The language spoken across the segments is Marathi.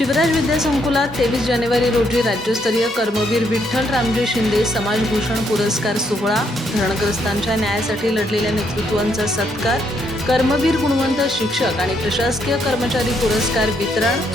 शिवराज विद्यासंकुलात 23 जानेवारी रोजी राज्यस्तरीय कर्मवीर विठ्ठल रामजी शिंदे समाजभूषण पुरस्कार सोहळा, धरणग्रस्तांच्या न्यायासाठी लढलेल्या नेतृत्वांचा सत्कार, कर्मवीर गुणवंत शिक्षक आणि प्रशासकीय कर्मचारी पुरस्कार वितरण।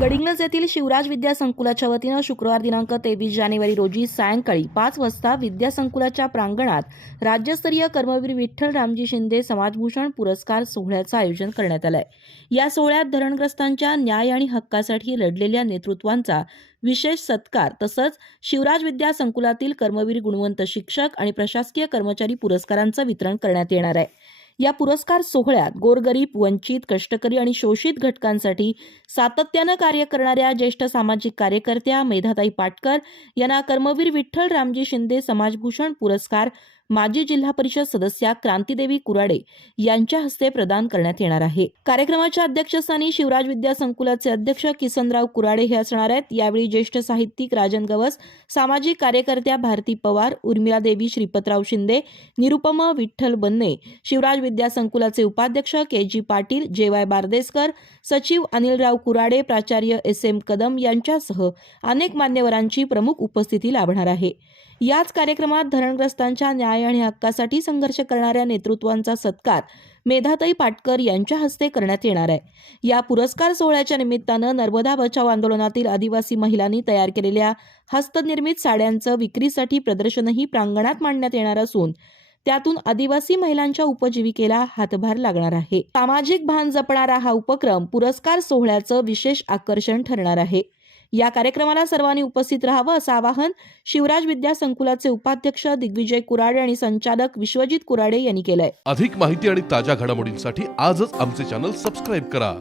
गडिंग्लज येथील शिवराज विद्यासंकुलाच्या वतीनं शुक्रवार दिनांक 23 जानेवारी रोजी सायंकाळी 5 वाजता विद्यासंकुलाच्या प्रांगणात राज्यस्तरीय कर्मवीर विठ्ठल रामजी शिंदे समाजभूषण पुरस्कार सोहळ्याचं आयोजन करण्यात आलंय। या सोहळ्यात धरणग्रस्तांच्या न्याय आणि हक्कासाठी लढलेल्या नेतृत्वांचा विशेष सत्कार तसंच शिवराज विद्यासंकुलातील कर्मवीर गुणवंत शिक्षक आणि प्रशासकीय कर्मचारी पुरस्कारांचं वितरण करण्यात येणार आहे। या पुरस्कार सोहळ्यात गोरगरीब, वंचित, कष्टकरी आणि शोषित घटकांसाठी सातत्यानं कार्य करणाऱ्या ज्येष्ठ सामाजिक कार्यकर्त्या मेधाताई पाटकर यांना कर्मवीर विठ्ठल रामजी शिंदे समाजभूषण पुरस्कार माजी जिल्हा परिषद सदस्या क्रांतीदेवी कुराडे यांच्या हस्ते प्रदान करण्यात येणार आहे। कार्यक्रमाच्या अध्यक्षस्थानी शिवराज विद्यासंकुलाचे अध्यक्ष किसनराव कुराडे हे असणार आहेत। यावेळी ज्येष्ठ साहित्यिक राजन गवस, सामाजिक कार्यकर्त्या भारती पवार, उर्मिला देवी श्रीपतराव शिंदे, निरुपमा विठ्ठल बन्ने, शिवराज विद्यासंकुलाचे उपाध्यक्ष के.जी. पाटील, जे.वाय. बारदेसकर, सचिव अनिलराव कुराडे, प्राचार्य एस.एम. कदम यांच्यासह अनेक मान्यवरांची प्रमुख उपस्थिती लाभणार आहे। याच कार्यक्रमात धरणग्रस्तांच्या न्याय आणि हक्कासाठी संघर्ष करणाऱ्या नेतृत्वांचा सत्कार मेधाताई पाटकर यांच्या हस्ते करण्यात येणार आहे। या पुरस्कार सोहळ्याच्या निमित्तानं नर्मदा बचाव आंदोलनातील आदिवासी महिलांनी तयार केलेल्या हस्तनिर्मित साड्यांचं विक्रीसाठी प्रदर्शनही प्रांगणात मांडण्यात येणार असून त्यातून आदिवासी महिलांच्या उपजीविकेला हातभार लागणार आहे। सामाजिक भान जपणारा हा उपक्रम पुरस्कार सोहळ्याचं विशेष आकर्षण ठरणार आहे। या कार्यक्रमाला सर्वांनी उपस्थित राहावं असं आवाहन शिवराज विद्यासंकुलाचे उपाध्यक्ष दिग्विजय कुराडे आणि संचालक विश्वजित कुराडे यांनी केलंय। अधिक माहिती आणि ताज्या घडामोडींसाठी आजच आमचे चॅनल सबस्क्राईब करा।